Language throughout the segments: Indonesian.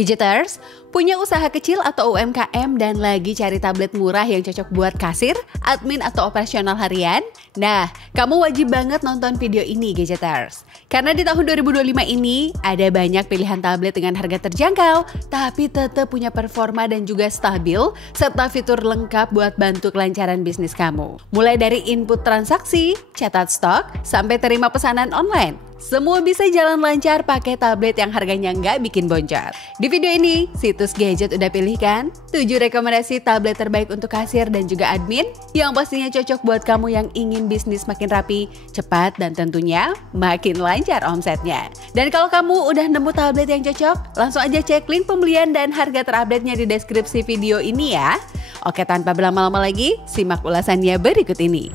Gadgeters, punya usaha kecil atau UMKM dan lagi cari tablet murah yang cocok buat kasir, admin atau operasional harian? Nah, kamu wajib banget nonton video ini Gadgeters. Karena di tahun 2025 ini ada banyak pilihan tablet dengan harga terjangkau, tapi tetap punya performa dan juga stabil, serta fitur lengkap buat bantu kelancaran bisnis kamu. Mulai dari input transaksi, catat stok, sampai terima pesanan online. Semua bisa jalan lancar pakai tablet yang harganya nggak bikin boncos. Di video ini, situs Gadget udah pilihkan 7 rekomendasi tablet terbaik untuk kasir dan juga admin yang pastinya cocok buat kamu yang ingin bisnis makin rapi, cepat, dan tentunya makin lancar omsetnya. Dan kalau kamu udah nemu tablet yang cocok, langsung aja cek link pembelian dan harga terupdate-nya di deskripsi video ini ya. Oke, tanpa berlama-lama lagi, simak ulasannya berikut ini.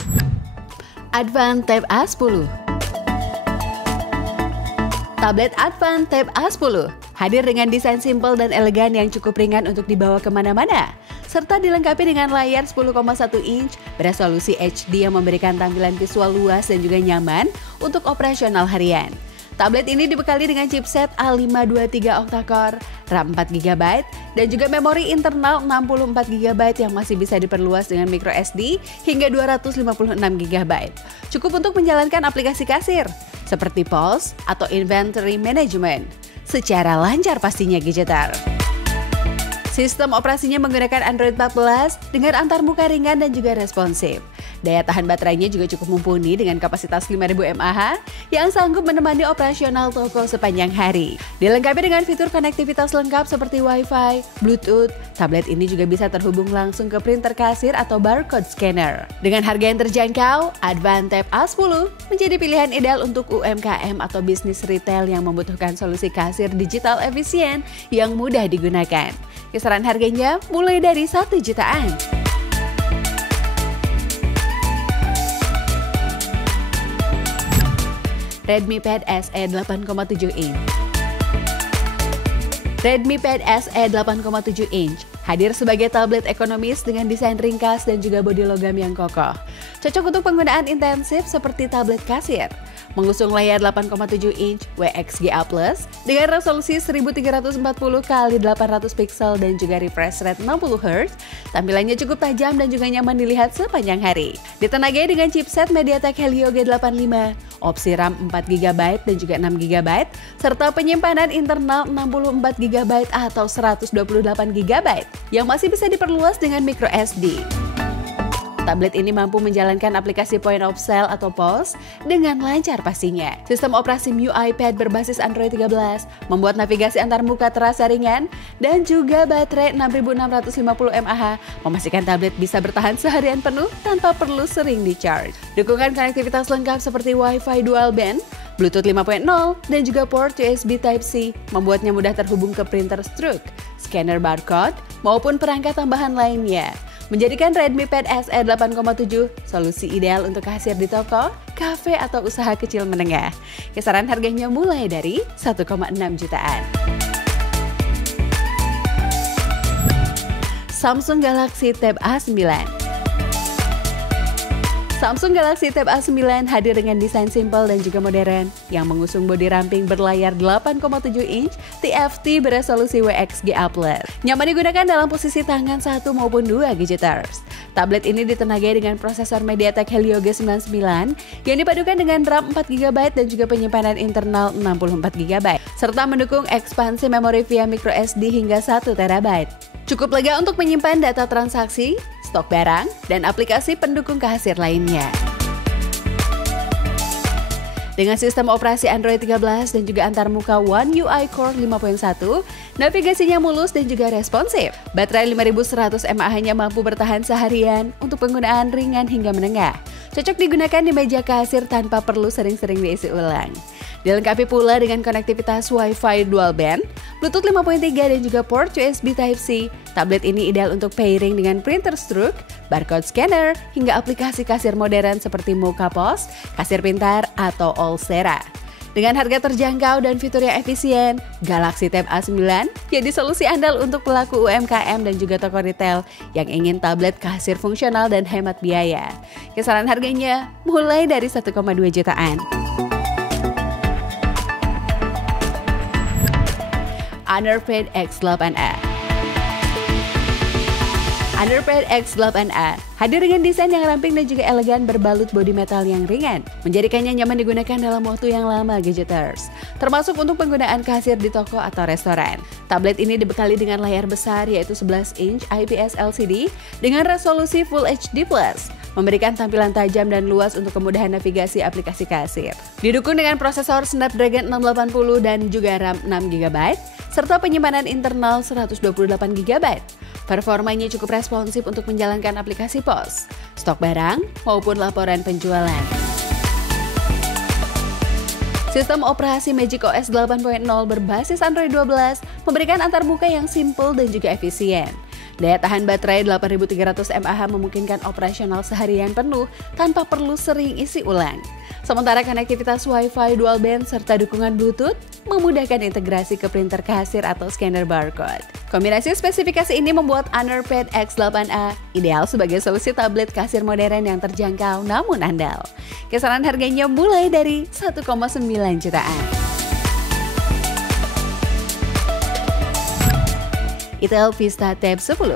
Advan Tab A10. Tablet Advan Tab A10 hadir dengan desain simpel dan elegan yang cukup ringan untuk dibawa kemana-mana, serta dilengkapi dengan layar 10,1 inch beresolusi HD yang memberikan tampilan visual luas dan juga nyaman untuk operasional harian. Tablet ini dibekali dengan chipset A523 octa-core, RAM 4GB, dan juga memori internal 64GB yang masih bisa diperluas dengan microSD hingga 256GB. Cukup untuk menjalankan aplikasi kasir, seperti POS atau Inventory Management, secara lancar pastinya Gadgeter. Sistem operasinya menggunakan Android 14 dengan antarmuka ringan dan juga responsif. Daya tahan baterainya juga cukup mumpuni dengan kapasitas 5000 mAh yang sanggup menemani operasional toko sepanjang hari. Dilengkapi dengan fitur konektivitas lengkap seperti Wi-Fi, Bluetooth, tablet ini juga bisa terhubung langsung ke printer kasir atau barcode scanner. Dengan harga yang terjangkau, Advan Tab A10 menjadi pilihan ideal untuk UMKM atau bisnis retail yang membutuhkan solusi kasir digital efisien yang mudah digunakan. Kisaran harganya mulai dari 1 jutaan. Redmi Pad SE 8,7 inch. Redmi Pad SE 8,7 inch hadir sebagai tablet ekonomis dengan desain ringkas dan juga bodi logam yang kokoh. Cocok untuk penggunaan intensif seperti tablet kasir. Mengusung layar 8,7 inch WXGA Plus dengan resolusi 1340x800 pixel dan juga refresh rate 60Hz, tampilannya cukup tajam dan juga nyaman dilihat sepanjang hari. Ditenagai dengan chipset MediaTek Helio G85, opsi RAM 4GB dan juga 6GB, serta penyimpanan internal 64GB atau 128GB yang masih bisa diperluas dengan microSD. Tablet ini mampu menjalankan aplikasi point of sale atau POS dengan lancar pastinya. Sistem operasi MIUI Pad berbasis Android 13 membuat navigasi antarmuka terasa ringan dan juga baterai 6650 mAh memastikan tablet bisa bertahan seharian penuh tanpa perlu sering di-charge. Dukungan konektivitas lengkap seperti Wi-Fi dual band, Bluetooth 5.0, dan juga port USB Type-C membuatnya mudah terhubung ke printer stroke, scanner barcode, maupun perangkat tambahan lainnya. Menjadikan Redmi Pad SE 8,7 solusi ideal untuk kasir di toko, kafe, atau usaha kecil menengah. Kisaran harganya mulai dari 1,6 jutaan. Samsung Galaxy Tab A9. Samsung Galaxy Tab A9 hadir dengan desain simpel dan juga modern yang mengusung bodi ramping berlayar 8,7 inch TFT beresolusi WXGA+. Nyaman digunakan dalam posisi tangan 1 maupun 2 Gadgeters. Tablet ini ditenagai dengan prosesor MediaTek Helio G99 yang dipadukan dengan RAM 4GB dan juga penyimpanan internal 64GB, serta mendukung ekspansi memori via microSD hingga 1TB. Cukup lega untuk menyimpan data transaksi, stok barang, dan aplikasi pendukung kasir lainnya. Dengan sistem operasi Android 13 dan juga antarmuka One UI Core 5.1, navigasinya mulus dan juga responsif. Baterai 5100 mAh-nya mampu bertahan seharian untuk penggunaan ringan hingga menengah. Cocok digunakan di meja kasir tanpa perlu sering-sering diisi ulang. Dilengkapi pula dengan konektivitas Wi-Fi dual band, Bluetooth 5.3 dan juga port USB Type-C. Tablet ini ideal untuk pairing dengan printer stroke, barcode scanner, hingga aplikasi kasir modern seperti Mocha POS, kasir pintar, atau Allsera. Dengan harga terjangkau dan fitur yang efisien, Galaxy Tab A9 jadi solusi andal untuk pelaku UMKM dan juga toko retail yang ingin tablet kasir fungsional dan hemat biaya. Kisaran harganya mulai dari 1,2 jutaan. Underpad X8a. Underpad X8a hadir dengan desain yang ramping dan juga elegan berbalut bodi metal yang ringan, menjadikannya nyaman digunakan dalam waktu yang lama gadgeters, termasuk untuk penggunaan kasir di toko atau restoran. Tablet ini dibekali dengan layar besar yaitu 11 inch IPS LCD dengan resolusi Full HD+, memberikan tampilan tajam dan luas untuk kemudahan navigasi aplikasi kasir. Didukung dengan prosesor Snapdragon 680 dan juga RAM 6GB, serta penyimpanan internal 128GB. Performanya cukup responsif untuk menjalankan aplikasi POS, stok barang, maupun laporan penjualan. Sistem operasi Magic OS 8.0 berbasis Android 12 memberikan antarmuka yang simple dan juga efisien. Daya tahan baterai 8300 mAh memungkinkan operasional seharian penuh tanpa perlu sering isi ulang. Sementara konektivitas Wi-Fi dual band serta dukungan Bluetooth memudahkan integrasi ke printer kasir atau scanner barcode. Kombinasi spesifikasi ini membuat Underpad X8a ideal sebagai solusi tablet kasir modern yang terjangkau namun andal. Kisaran harganya mulai dari 1,9 jutaan. Itel Vista Tab 10.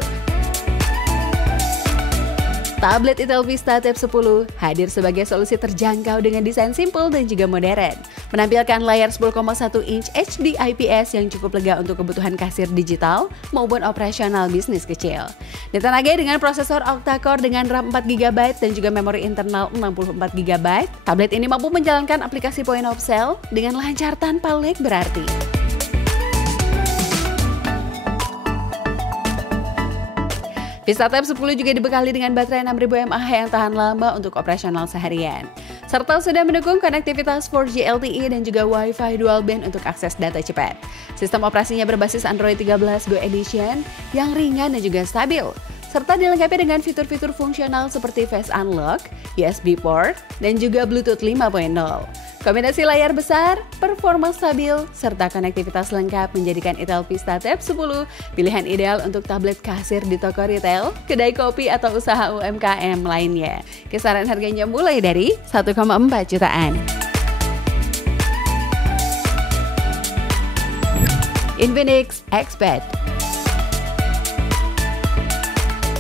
Tablet Itel Vista Tab 10 hadir sebagai solusi terjangkau dengan desain simple dan juga modern. Menampilkan layar 10,1 inch HD IPS yang cukup lega untuk kebutuhan kasir digital maupun operasional bisnis kecil. Ditenagai dengan prosesor octa-core dengan RAM 4GB dan juga memori internal 64GB, tablet ini mampu menjalankan aplikasi point of sale dengan lancar tanpa lag berarti. Vista Tab 10 juga dibekali dengan baterai 6000 mAh yang tahan lama untuk operasional seharian, serta sudah mendukung konektivitas 4G LTE dan juga Wi-Fi dual band untuk akses data cepat. Sistem operasinya berbasis Android 13 Go Edition yang ringan dan juga stabil, serta dilengkapi dengan fitur-fitur fungsional seperti Face Unlock, USB port, dan juga Bluetooth 5.0. Kombinasi layar besar, performa stabil, serta konektivitas lengkap menjadikan Itel Vista Tab 10 pilihan ideal untuk tablet kasir di toko retail, kedai kopi, atau usaha UMKM lainnya. Kisaran harganya mulai dari 1,4 jutaan. Infinix XPad.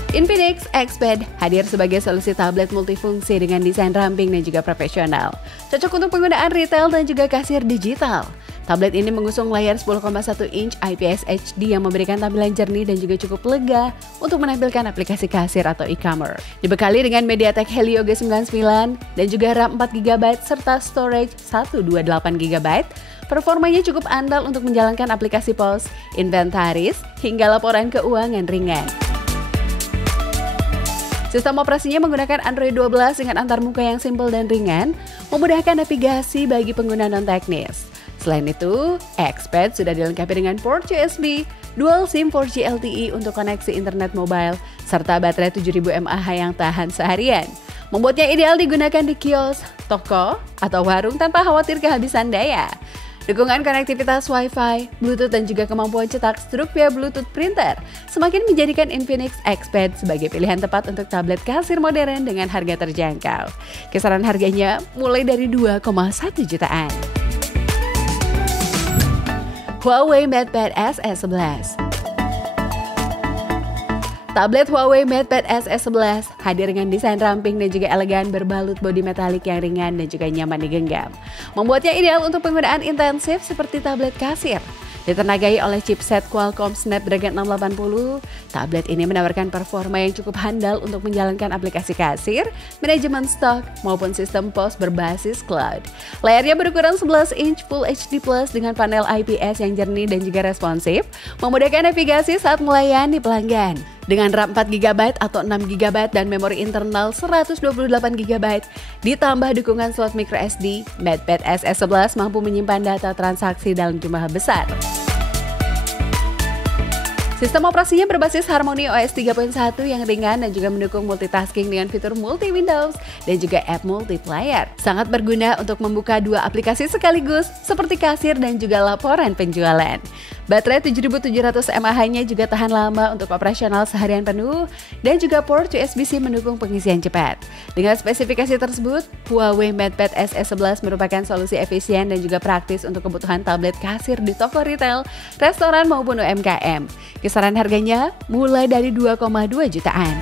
Infinix XPad hadir sebagai solusi tablet multifungsi dengan desain ramping dan juga profesional. Cocok untuk penggunaan retail dan juga kasir digital. Tablet ini mengusung layar 10,1 inch IPS HD yang memberikan tampilan jernih dan juga cukup lega untuk menampilkan aplikasi kasir atau e-commerce. Dibekali dengan MediaTek Helio G99 dan juga RAM 4GB serta storage 128GB, performanya cukup andal untuk menjalankan aplikasi POS, inventaris, hingga laporan keuangan ringan. Sistem operasinya menggunakan Android 12 dengan antarmuka yang simpel dan ringan, memudahkan navigasi bagi pengguna non-teknis. Selain itu, XPad sudah dilengkapi dengan port USB, dual SIM 4G LTE untuk koneksi internet mobile, serta baterai 7000 mAh yang tahan seharian. Membuatnya ideal digunakan di kios, toko, atau warung tanpa khawatir kehabisan daya. Dukungan konektivitas Wi-Fi, Bluetooth, dan juga kemampuan cetak struk via Bluetooth printer semakin menjadikan Infinix XPad sebagai pilihan tepat untuk tablet kasir modern dengan harga terjangkau. Kisaran harganya mulai dari 2,1 jutaan. Huawei MatePad SS11. Tablet Huawei MatePad SS11 hadir dengan desain ramping dan juga elegan berbalut bodi metalik yang ringan dan juga nyaman digenggam. Membuatnya ideal untuk penggunaan intensif seperti tablet kasir. Ditenagai oleh chipset Qualcomm Snapdragon 680, tablet ini menawarkan performa yang cukup handal untuk menjalankan aplikasi kasir, manajemen stok, maupun sistem POS berbasis cloud. Layarnya berukuran 11 inch Full HD Plus dengan panel IPS yang jernih dan juga responsif, memudahkan navigasi saat melayani pelanggan. Dengan RAM 4GB atau 6GB dan memori internal 128GB, ditambah dukungan slot microSD, MatePad SS11 mampu menyimpan data transaksi dalam jumlah besar. Sistem operasinya berbasis Harmony OS 3.1 yang ringan dan juga mendukung multitasking dengan fitur multi Windows dan juga app multiplayer. Sangat berguna untuk membuka dua aplikasi sekaligus seperti kasir dan juga laporan penjualan. Baterai 7700 mAh-nya juga tahan lama untuk operasional seharian penuh dan juga port USB-C mendukung pengisian cepat. Dengan spesifikasi tersebut, Huawei MatePad SE11 merupakan solusi efisien dan juga praktis untuk kebutuhan tablet kasir di toko retail, restoran maupun UMKM. Kisaran harganya mulai dari 2,2 jutaan.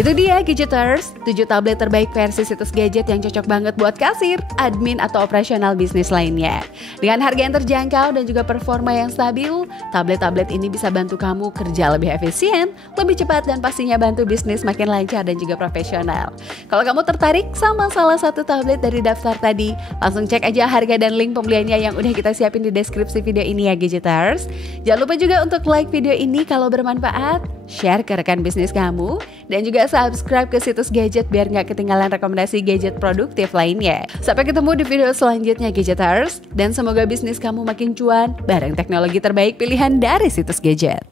Itu dia Gadgeters, 7 tablet terbaik versi situs gadget yang cocok banget buat kasir, admin, atau operasional bisnis lainnya. Dengan harga yang terjangkau dan juga performa yang stabil, tablet-tablet ini bisa bantu kamu kerja lebih efisien, lebih cepat, dan pastinya bantu bisnis makin lancar dan juga profesional. Kalau kamu tertarik sama salah satu tablet dari daftar tadi, langsung cek aja harga dan link pembeliannya yang udah kita siapin di deskripsi video ini ya Gadgeters. Jangan lupa juga untuk like video ini kalau bermanfaat, share ke rekan bisnis kamu, dan juga subscribe ke situs gadget biar nggak ketinggalan rekomendasi gadget produktif lainnya. Sampai ketemu di video selanjutnya Gadgeters, dan semoga bisnis kamu makin cuan bareng teknologi terbaik pilihan dari situs gadget.